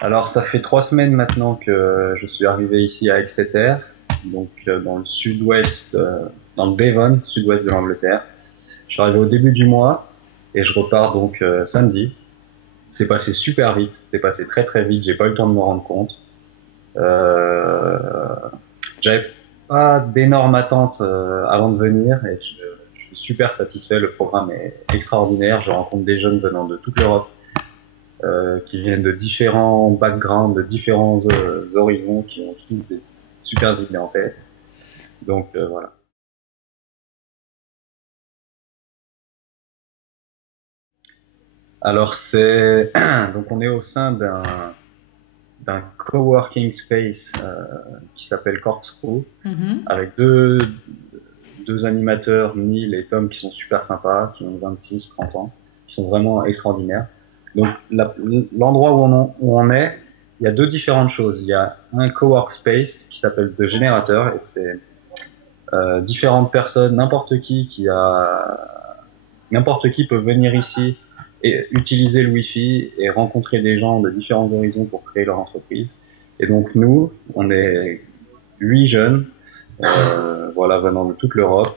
Alors, ça fait 3 semaines maintenant que je suis arrivé ici à Exeter, donc dans le sud-ouest, dans le Devon, sud-ouest de l'Angleterre. Je suis arrivé au début du mois et je repars donc samedi. C'est passé super vite, c'est passé très très vite. J'ai pas eu le temps de me rendre compte. Euh, J'avais pas d'énormes attentes avant de venir et je suis super satisfait. Le programme est extraordinaire. Je rencontre des jeunes venant de toute l'Europe qui viennent de différents backgrounds, de différents horizons, qui ont tous des super idées en tête. Donc voilà. Alors c'est donc on est au sein d'un coworking space qui s'appelle Corkscrew Mhm. avec deux animateurs, Neil et Tom, qui sont super sympas, qui ont 26, 30 ans, qui sont vraiment extraordinaires. Donc l'endroit où on est, il y a deux différentes choses. Il y a un cowork space qui s'appelle The Générateur et c'est différentes personnes, n'importe qui peut venir ici et utiliser le Wi-Fi et rencontrer des gens de différents horizons pour créer leur entreprise. Et donc nous, on est 8 jeunes, voilà, venant de toute l'Europe.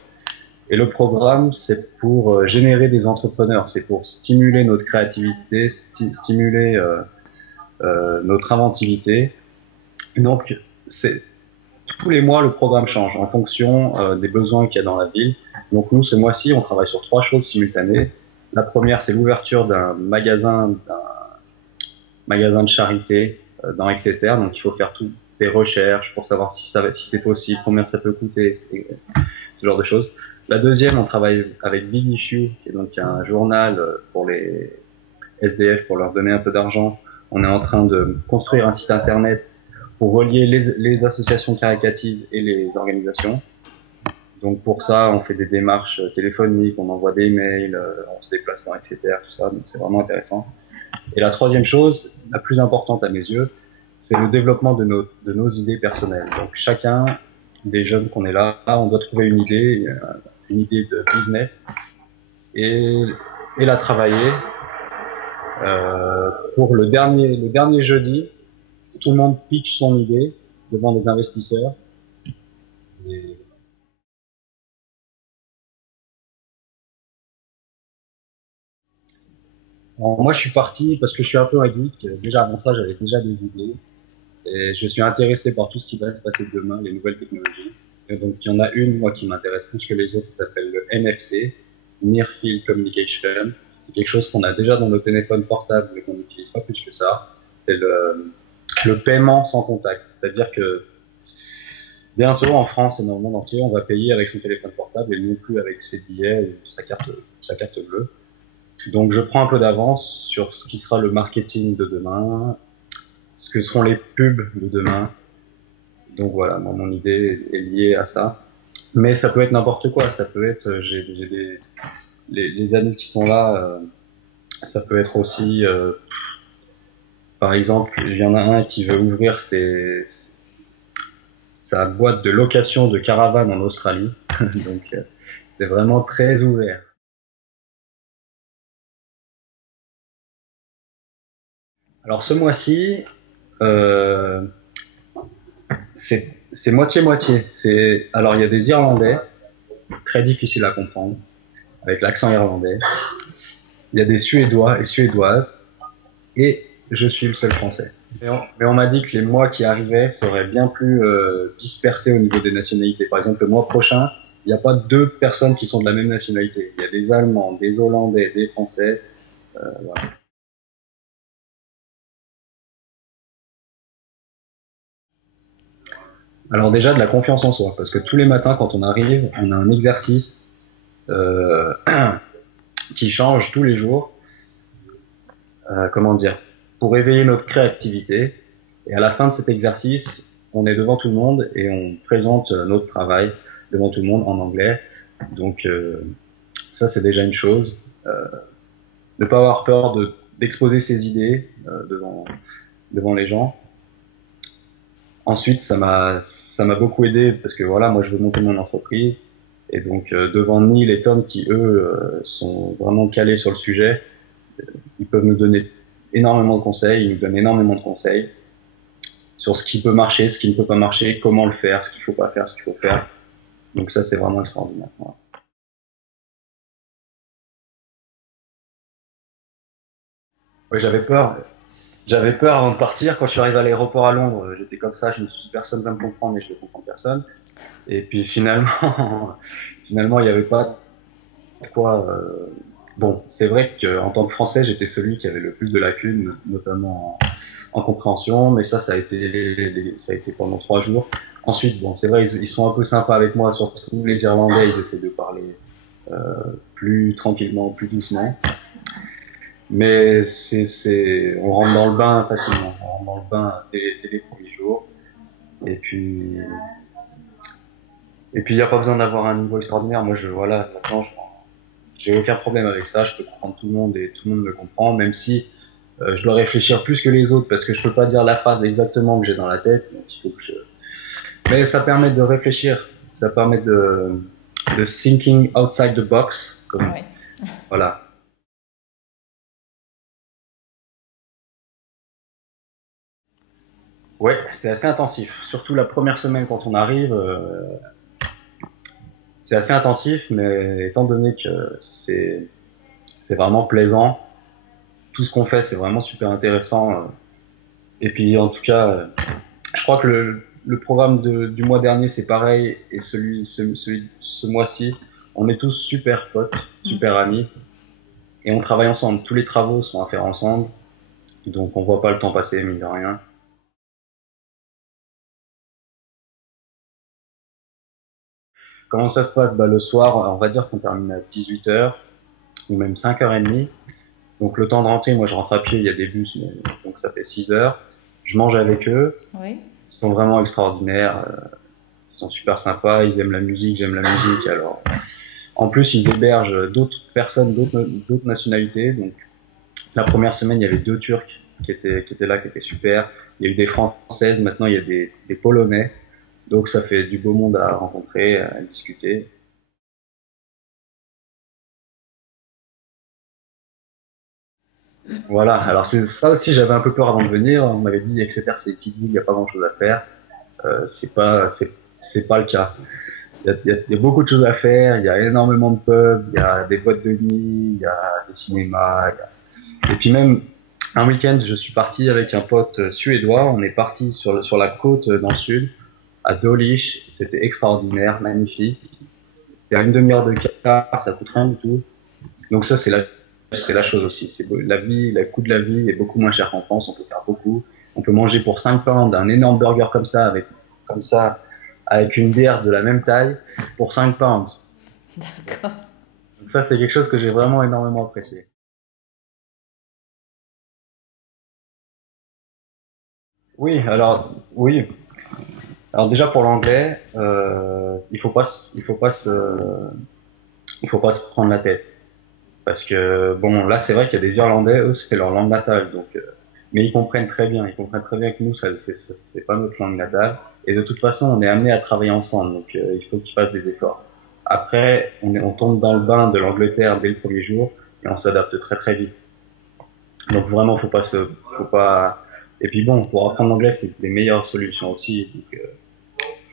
Et le programme, c'est pour générer des entrepreneurs, c'est pour stimuler notre créativité, stimuler notre inventivité. Donc, c'est tous les mois, le programme change en fonction des besoins qu'il y a dans la ville. Donc nous, ce mois-ci, on travaille sur 3 choses simultanées. La première, c'est l'ouverture d'un magasin de charité dans Exeter. Donc il faut faire toutes des recherches pour savoir si c'est possible, combien ça peut coûter, ce genre de choses. La deuxième, on travaille avec Big Issue, qui est donc un journal pour les SDF, pour leur donner un peu d'argent. On est en train de construire un site internet pour relier les associations caritatives et les organisations. Donc pour ça, on fait des démarches téléphoniques, on envoie des mails, on se déplace dans Exeter, tout ça. Donc c'est vraiment intéressant. Et la troisième chose, la plus importante à mes yeux, c'est le développement de nos idées personnelles. Donc chacun des jeunes qu'on est là, on doit trouver une idée de business et, et la travailler. Pour le dernier jeudi, tout le monde pitch son idée devant des investisseurs. Et alors, moi, je suis parti parce que je suis un peu un geek. Déjà avant ça, j'avais déjà des idées et je suis intéressé par tout ce qui va se passer demain, les nouvelles technologies. Et donc, il y en a une, moi, qui m'intéresse plus que les autres, ça s'appelle le NFC, Near Field Communication. C'est quelque chose qu'on a déjà dans nos téléphones portables, mais qu'on n'utilise pas plus que ça. C'est le paiement sans contact. C'est-à-dire que bientôt, en France et dans le monde entier, on va payer avec son téléphone portable et non plus avec ses billets ou sa carte bleue. Donc, je prends un peu d'avance sur ce qui sera le marketing de demain, ce que seront les pubs de demain. Donc voilà, mon idée est liée à ça. Mais ça peut être n'importe quoi. Ça peut être, j'ai les amis qui sont là. Ça peut être aussi, par exemple, il y en a un qui veut ouvrir sa boîte de location de caravane en Australie. Donc c'est vraiment très ouvert. Alors ce mois-ci, euh, c'est moitié-moitié. Alors il y a des Irlandais, très difficiles à comprendre, avec l'accent irlandais. Il y a des Suédois et Suédoises, et je suis le seul Français. Mais on m'a dit que les mois qui arrivaient seraient bien plus dispersés au niveau des nationalités. Par exemple, le mois prochain, il n'y a pas deux personnes qui sont de la même nationalité. Il y a des Allemands, des Hollandais, des Français. Voilà. Alors déjà de la confiance en soi, parce que tous les matins quand on arrive, on a un exercice euh, qui change tous les jours. Comment dire, pour éveiller notre créativité. Et à la fin de cet exercice, on est devant tout le monde et on présente notre travail devant tout le monde en anglais. Donc ça, c'est déjà une chose. Ne pas avoir peur d'exposer ses idées devant les gens. Ensuite, ça m'a beaucoup aidé parce que voilà, moi je veux monter mon entreprise et donc devant Neil et Tom qui eux sont vraiment calés sur le sujet, ils peuvent nous donner énormément de conseils, il nous donne énormément de conseils sur ce qui peut marcher, ce qui ne peut pas marcher, comment le faire, ce qu'il faut pas faire, ce qu'il faut faire. Donc ça, c'est vraiment extraordinaire. Voilà. Oui, j'avais peur. J'avais peur avant de partir. Quand je suis arrivé à l'aéroport à Londres, j'étais comme ça, je me suis dit, personne va me comprendre et je vais comprendre personne. Et puis finalement, finalement, il n'y avait pas de quoi. Bon, c'est vrai qu'en tant que Français, j'étais celui qui avait le plus de lacunes, notamment en compréhension, mais ça a été pendant 3 jours. Ensuite, bon, c'est vrai, ils sont un peu sympas avec moi, surtout les Irlandais, ils essaient de parler plus tranquillement, plus doucement. Mais on rentre dans le bain facilement. On rentre dans le bain dès les premiers jours. Et puis, il n'y a pas besoin d'avoir un niveau extraordinaire. Moi, voilà, maintenant, j'ai aucun problème avec ça. Je peux comprendre tout le monde et tout le monde me comprend, même si je dois réfléchir plus que les autres parce que je peux pas dire la phrase exactement que j'ai dans la tête. Donc il faut que je... Mais ça permet de réfléchir. Ça permet de thinking outside the box. Comme, Ouais. voilà. Ouais, c'est assez intensif. Surtout la première semaine quand on arrive, c'est assez intensif, mais étant donné que c'est vraiment plaisant, tout ce qu'on fait c'est vraiment super intéressant. Et puis en tout cas, je crois que le programme du mois dernier c'est pareil et ce mois-ci, on est tous super potes, Mm. super amis et on travaille ensemble. Tous les travaux sont à faire ensemble, donc on voit pas le temps passer mine de rien. Comment ça se passe? Bah le soir, on va dire qu'on termine à 18h ou même 5h30. Donc le temps de rentrer, moi je rentre à pied, il y a des bus, donc ça fait 6 heures. Je mange avec eux, Oui. ils sont vraiment extraordinaires, ils sont super sympas, ils aiment la musique, j'aime la musique. Alors, en plus ils hébergent d'autres personnes, d'autres nationalités. Donc la première semaine, il y avait 2 Turcs qui étaient là, qui étaient super. Il y a eu des Françaises, maintenant il y a des Polonais. Donc ça fait du beau monde à rencontrer, à discuter. Voilà, alors c'est ça aussi, j'avais un peu peur avant de venir. On m'avait dit Exeter c'est une petite ville, il n'y a pas grand chose à faire. C'est pas le cas. Il y a beaucoup de choses à faire. Il y a énormément de pubs, il y a des boîtes de nuit, il y a des cinémas. Et puis même un week-end, je suis parti avec un pote suédois. On est parti sur la côte dans le sud, à Dawlish. C'était extraordinaire, magnifique. C'était à une demi-heure de car, ça coûte rien du tout. Donc ça, c'est la chose aussi. C'est la vie, le coût de la vie est beaucoup moins cher qu'en France. On peut faire beaucoup. On peut manger pour 5 pounds un énorme burger comme ça, avec une bière de la même taille pour 5 pounds. D'accord. Donc ça, c'est quelque chose que j'ai vraiment énormément apprécié. Oui. Alors déjà pour l'anglais, il faut pas se prendre la tête. Parce que bon, là c'est vrai qu'il y a des Irlandais, eux c'est leur langue natale, donc mais ils comprennent très bien que nous c'est pas notre langue natale, et de toute façon on est amené à travailler ensemble, donc il faut qu'ils fassent des efforts. Après, on tombe dans le bain de l'Angleterre dès le premier jour et on s'adapte très très vite. Donc vraiment faut pas. Et puis bon, pour apprendre l'anglais c'est les meilleures solutions aussi, donc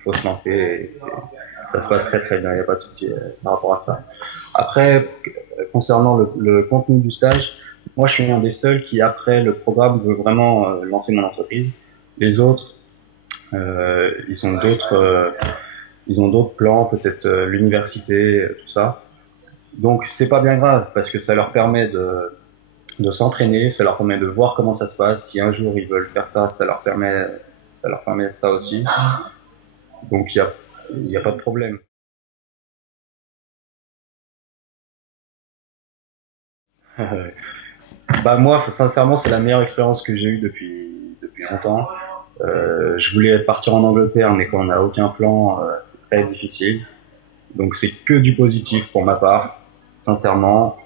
faut se lancer, ça se passe très très bien, il n'y a pas de souci par rapport à ça. Après, concernant le contenu du stage, moi je suis un des seuls qui après le programme veut vraiment lancer mon entreprise. Les autres, ils ont d'autres plans, peut-être l'université, tout ça. Donc c'est pas bien grave parce que ça leur permet de s'entraîner, ça leur permet de voir comment ça se passe. Si un jour ils veulent faire ça, ça leur permet ça aussi. Donc il y a pas de problème. Bah moi, sincèrement, c'est la meilleure expérience que j'ai eue depuis longtemps. Je voulais partir en Angleterre, mais quand on n'a aucun plan, c'est très difficile. Donc c'est que du positif pour ma part, sincèrement.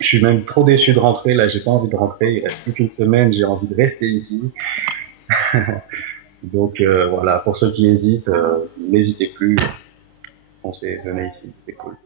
Je suis même trop déçu de rentrer. Là, j'ai pas envie de rentrer. Il reste plus qu'une semaine. J'ai envie de rester ici. Donc voilà, pour ceux qui hésitent, n'hésitez plus. Foncez, venez ici, c'est cool.